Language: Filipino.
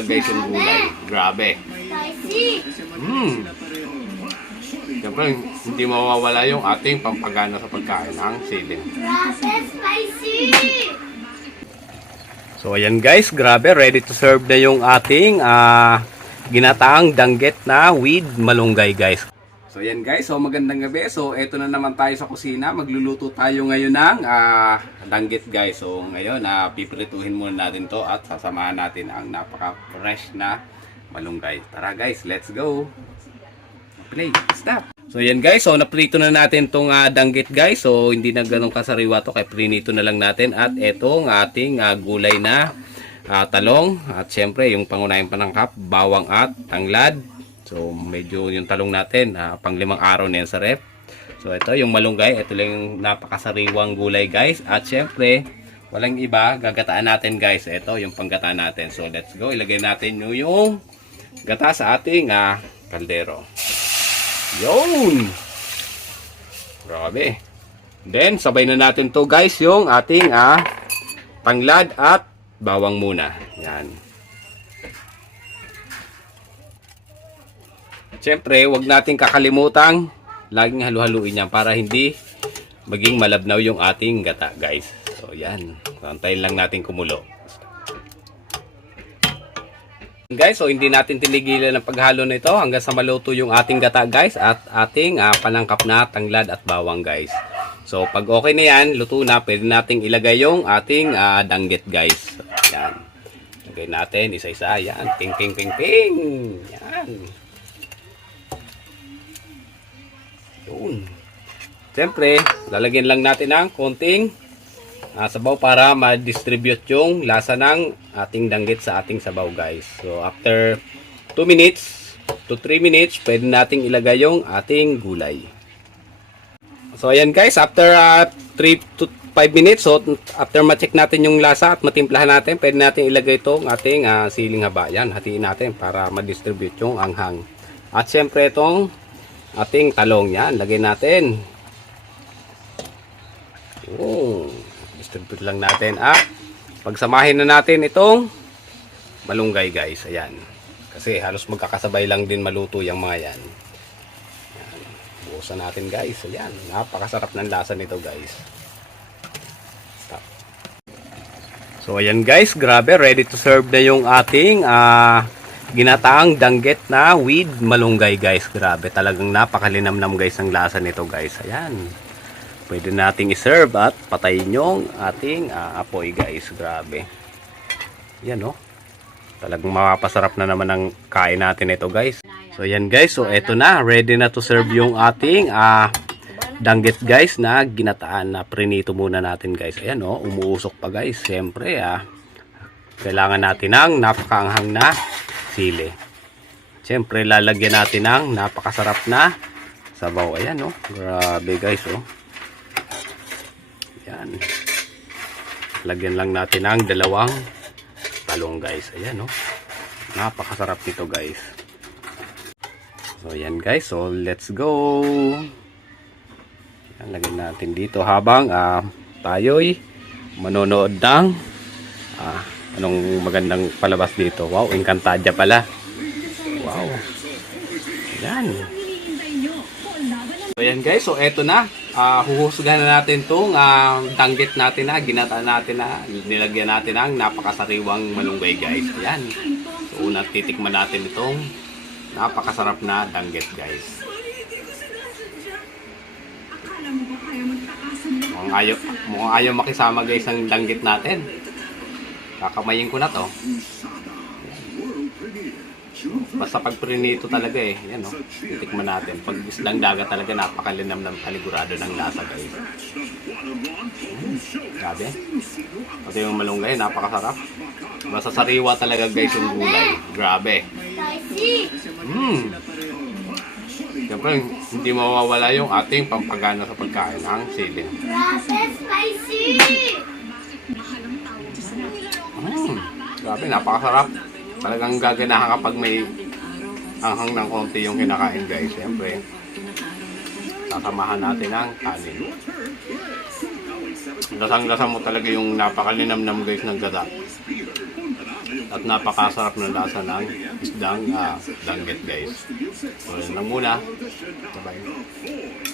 talaga guys yung gulay. Grabe. Siyempre, hindi mawawala yung ating pampagana sa pagkain ng sili. So ayan guys, grabe, ready to serve na yung ating ginataang danggit na with malunggay guys. So ayan guys, so magandang gabi. So eto na naman tayo sa kusina. Magluluto tayo ngayon ng danggit guys. So ngayon, pipirituhin muna natin to at sasamahan natin ang napaka-fresh na malunggay. Tara guys, let's go! Play, stop! So ayan guys, so naprito na natin tong danggit guys. So hindi na ganun kasariwa to, kaya prinito na lang natin. At etong ating gulay na talong. At syempre yung pangunahing panangkap, bawang at tanglad. So medyo yung talong natin, pang 5 araw na yan sa rep. So ito yung malunggay, ito lang yung napakasariwang gulay guys. At syempre, walang iba, gagataan natin guys. Ito yung panggataan natin. So let's go, ilagay natin yung gata sa ating kaldero. Yun! Grabe. Then, sabay na natin to guys, yung ating tanglad at bawang muna. Yan. Siyempre, wag natin kakalimutang laging halu-haluin yan para hindi maging malabnaw yung ating gata guys. So, yan. Antayin lang natin kumulo. Guys, so hindi natin tinigilan ang paghalo nito hanggang sa maluto yung ating gata guys at ating panangkap na tanglad at bawang guys. So pag okay na yan, luto na, pwede nating ilagay yung ating danggit guys. Yan. Lagay natin isa-isa. Yan. Ping ping ping ping. Yan. Yun. Siyempre, lalagyan lang natin ng konting sabaw para ma-distribute yung lasa ng ating danggit sa ating sabaw guys. So after 2 minutes to 3 minutes, pwede nating ilagay yung ating gulay. So ayan guys, after 3 to 5 minutes, so after ma-check natin yung lasa at matimplahan natin, pwede natin ilagay itong ating siling haba. Yan, hatiin natin para ma-distribute yung anghang. At syempre itong ating talong, yan, lagay natin. Distribute lang natin at pagsamahin na natin itong malunggay guys. Ayan. Kasi halos magkakasabay lang din maluto yung mga yan. Ayan. Buusan natin guys. Ayan. Napakasarap ng lasa nito guys. Stop. So ayan guys. Grabe. Ready to serve na yung ating ginataang danggit na with malunggay guys. Grabe. Talagang napakalinamnam guys ang lasa nito guys. Ayan. Pwede nating i-serve at patayin yung ating apoy guys. Grabe. Yan oh. Talagang mapapasarap na naman ang kain natin ito guys. So yan guys. So eto na. Ready na to serve yung ating danggit guys na ginataan na prinito muna natin guys. Ayan oh. Umuusok pa guys. Siyempre kailangan natin ng napakaanghang na sili. Siyempre lalagyan natin ng napakasarap na sabaw. Ayan oh. Grabe guys oh. Yan. Lagyan lang natin ang 2 talong guys. Ayan oh. Napakasarap nito guys. So yan guys. So let's go. Yan, lagyan natin dito habang tayo'y manonood ng anong magandang palabas dito. Wow, Encantadia pala. Wow. Yan. So yan guys. So eto na. Huhusgahan na natin itong danggit natin na ginataan natin na nilagyan natin ng napakasariwang malunggay guys. Ayan. So una titikman natin itong napakasarap na danggit guys. Mukhang ayaw makisama guys ang danggit natin. Kakamayin ko na to. Basta pag prinito talaga yan oh. Titikman natin. Pag islang dagat talaga napakalinam ng paligurado ng lasa guys. Grabe. Pati yung malunggay napakasarap. Basta sariwa talaga guys yung gulay. Grabe. Siyempre hindi mawawala yung ating pampagana sa pagkain ng sili. Grabe, napakasarap. Talagang gaganahan kapag may anghang ng konti yung kinakain guys. Siyempre, sasamahan natin ang kanin. Lasang-lasa mo talaga yung napakalinamnam guys ng gata. at napakasarap ng lasa ng isdang danggit guys. So yan lang muna. Bye-bye.